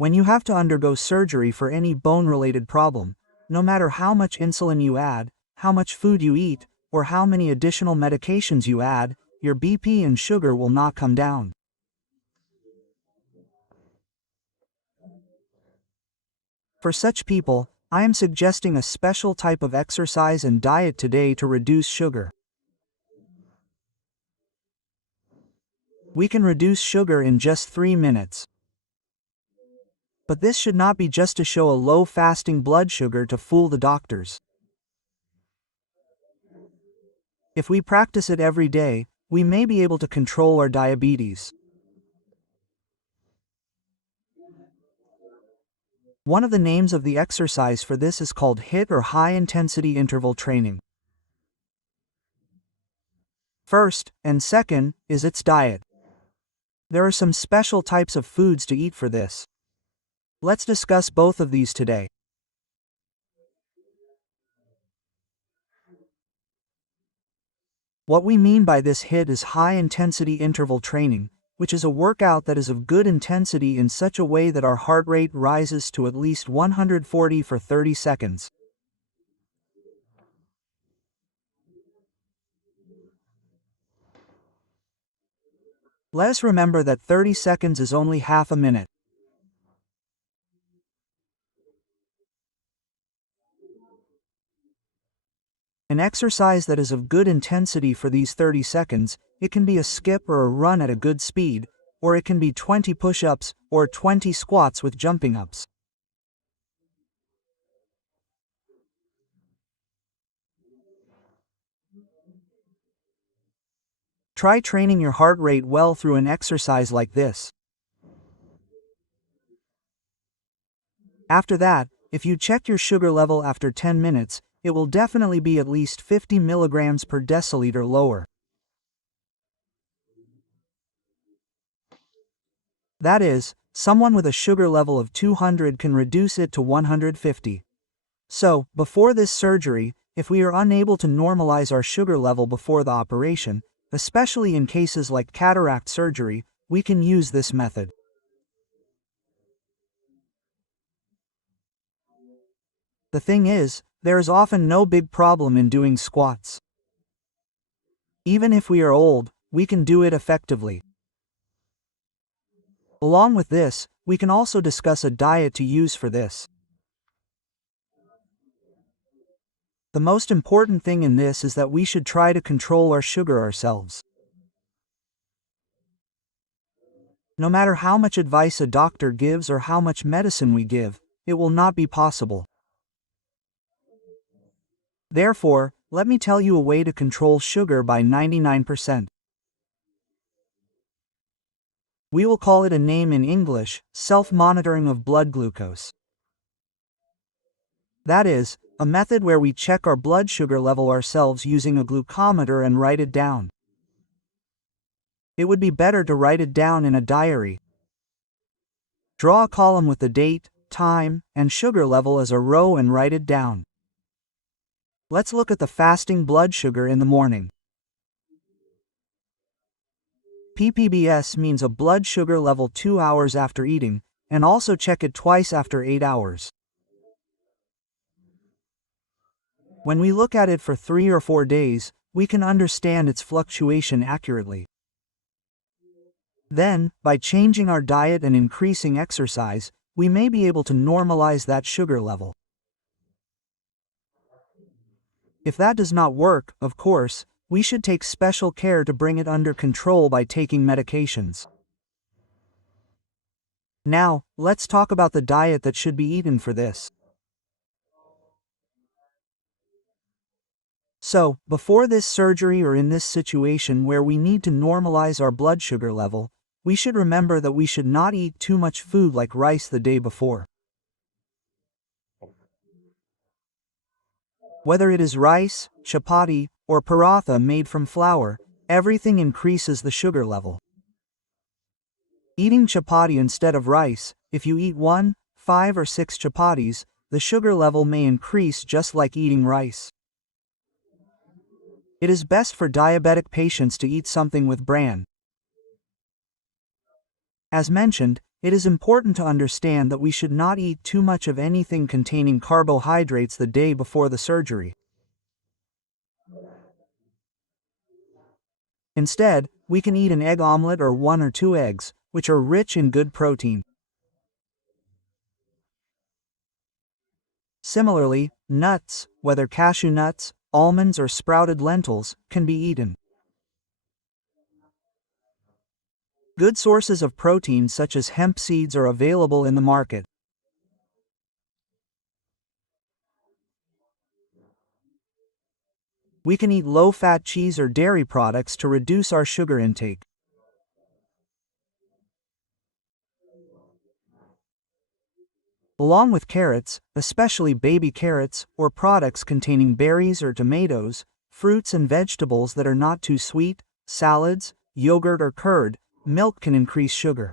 When you have to undergo surgery for any bone-related problem, no matter how much insulin you add, how much food you eat, or how many additional medications you add, your BP and sugar will not come down. For such people, I am suggesting a special type of exercise and diet today to reduce sugar. We can reduce sugar in just 3 minutes. But this should not be just to show a low fasting blood sugar to fool the doctors. If we practice it every day, we may be able to control our diabetes. One of the names of the exercise for this is called HIIT or High Intensity Interval Training. First, and second, is its diet. There are some special types of foods to eat for this. Let's discuss both of these today. What we mean by this HIIT is high-intensity interval training, which is a workout that is of good intensity in such a way that our heart rate rises to at least 140 for 30 seconds. Let us remember that 30 seconds is only half a minute. An exercise that is of good intensity for these 30 seconds, it can be a skip or a run at a good speed, or it can be 20 push-ups or 20 squats with jumping ups. Try training your heart rate well through an exercise like this. After that, if you check your sugar level after 10 minutes, it will definitely be at least 50 milligrams per deciliter lower. That is, someone with a sugar level of 200 can reduce it to 150. So, before this surgery, if we are unable to normalize our sugar level before the operation, especially in cases like cataract surgery, we can use this method. The thing is, there is often no big problem in doing squats. Even if we are old, we can do it effectively. Along with this, we can also discuss a diet to use for this. The most important thing in this is that we should try to control our sugar ourselves. No matter how much advice a doctor gives or how much medicine we give, it will not be possible. Therefore, let me tell you a way to control sugar by 99%. We will call it a name in English, self-monitoring of blood glucose. That is, a method where we check our blood sugar level ourselves using a glucometer and write it down. It would be better to write it down in a diary. Draw a column with the date, time, and sugar level as a row and write it down. Let's look at the fasting blood sugar in the morning. PPBS means a blood sugar level 2 hours after eating, and also check it twice after 8 hours. When we look at it for 3 or 4 days, we can understand its fluctuation accurately. Then, by changing our diet and increasing exercise, we may be able to normalize that sugar level. If that does not work, of course, we should take special care to bring it under control by taking medications. Now, let's talk about the diet that should be eaten for this. So, before this surgery or in this situation where we need to normalize our blood sugar level, we should remember that we should not eat too much food like rice the day before. Whether it is rice, chapati, or paratha made from flour, everything increases the sugar level. Eating chapati instead of rice, if you eat 1, 5 or 6 chapatis, the sugar level may increase just like eating rice. It is best for diabetic patients to eat something with bran. As mentioned, it is important to understand that we should not eat too much of anything containing carbohydrates the day before the surgery. Instead, we can eat an egg omelette or 1 or 2 eggs, which are rich in good protein. Similarly, nuts, whether cashew nuts, almonds or sprouted lentils, can be eaten. Good sources of protein such as hemp seeds are available in the market. We can eat low-fat cheese or dairy products to reduce our sugar intake. Along with carrots, especially baby carrots, or products containing berries or tomatoes, fruits and vegetables that are not too sweet, salads, yogurt or curd, milk can increase sugar.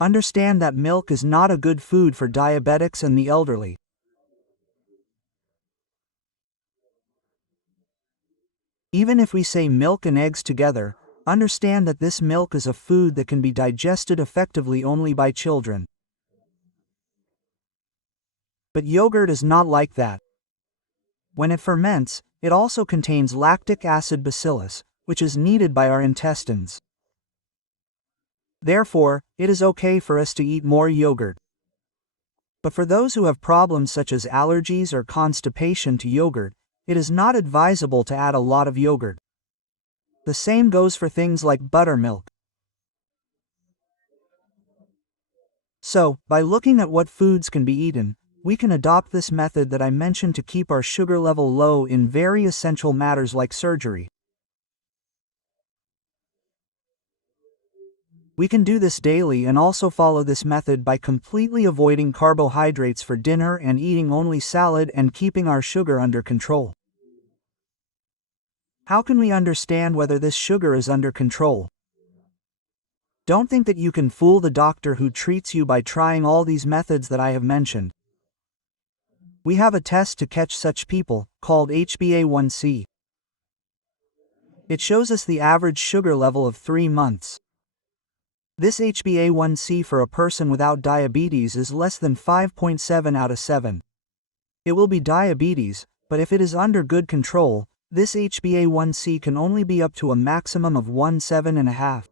Understand that milk is not a good food for diabetics and the elderly. Even if we say milk and eggs together, understand that this milk is a food that can be digested effectively only by children. But yogurt is not like that. When it ferments, it also contains lactic acid bacillus, which is needed by our intestines. Therefore, it is okay for us to eat more yogurt. But for those who have problems such as allergies or constipation to yogurt, it is not advisable to add a lot of yogurt. The same goes for things like buttermilk. So, by looking at what foods can be eaten, we can adopt this method that I mentioned to keep our sugar level low in very essential matters like surgery. We can do this daily and also follow this method by completely avoiding carbohydrates for dinner and eating only salad and keeping our sugar under control. How can we understand whether this sugar is under control? Don't think that you can fool the doctor who treats you by trying all these methods that I have mentioned. We have a test to catch such people, called HbA1c. It shows us the average sugar level of 3 months. This HbA1c for a person without diabetes is less than 5.7 out of 7. It will be diabetes, but if it is under good control, this HbA1c can only be up to a maximum of 7.5.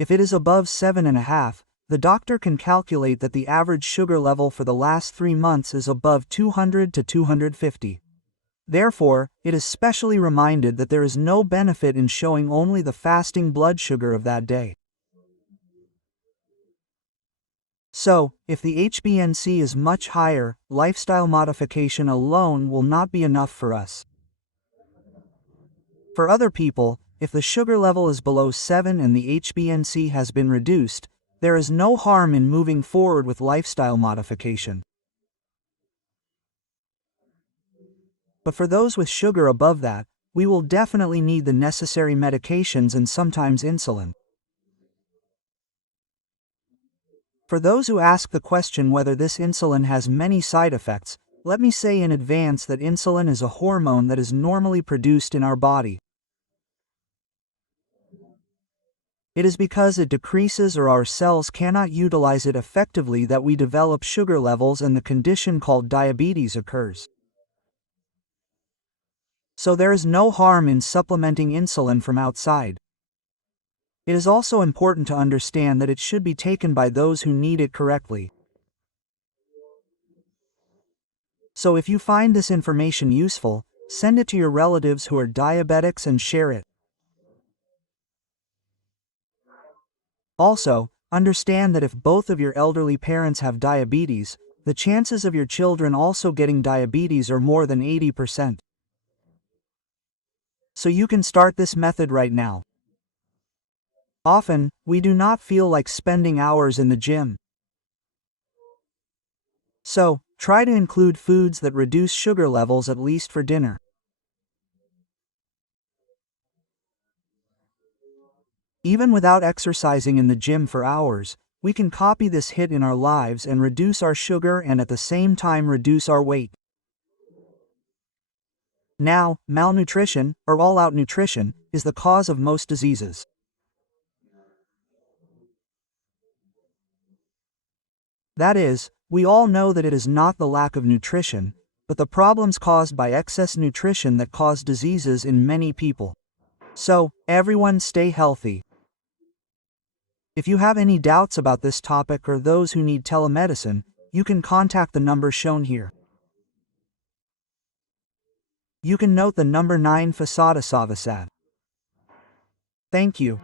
If it is above 7.5, the doctor can calculate that the average sugar level for the last 3 months is above 200 to 250. Therefore, it is specially reminded that there is no benefit in showing only the fasting blood sugar of that day. So, if the HbA1c is much higher, lifestyle modification alone will not be enough for us. For other people, if the sugar level is below 7 and the HbA1c has been reduced, there is no harm in moving forward with lifestyle modification. But for those with sugar above that, we will definitely need the necessary medications and sometimes insulin. For those who ask the question whether this insulin has many side effects, let me say in advance that insulin is a hormone that is normally produced in our body. It is because it decreases or our cells cannot utilize it effectively that we develop sugar levels and the condition called diabetes occurs. So there is no harm in supplementing insulin from outside. It is also important to understand that it should be taken by those who need it correctly. So if you find this information useful, send it to your relatives who are diabetics and share it. Also, understand that if both of your elderly parents have diabetes, the chances of your children also getting diabetes are more than 80%. So you can start this method right now. Often, we do not feel like spending hours in the gym. So, try to include foods that reduce sugar levels at least for dinner. Even without exercising in the gym for hours, we can copy this hit in our lives and reduce our sugar and at the same time reduce our weight. Now, malnutrition, or all-out nutrition, is the cause of most diseases. That is, we all know that it is not the lack of nutrition, but the problems caused by excess nutrition that cause diseases in many people. So, everyone stay healthy. If you have any doubts about this topic or those who need telemedicine, you can contact the number shown here. You can note the number 9 Fasada Savasad. Thank you.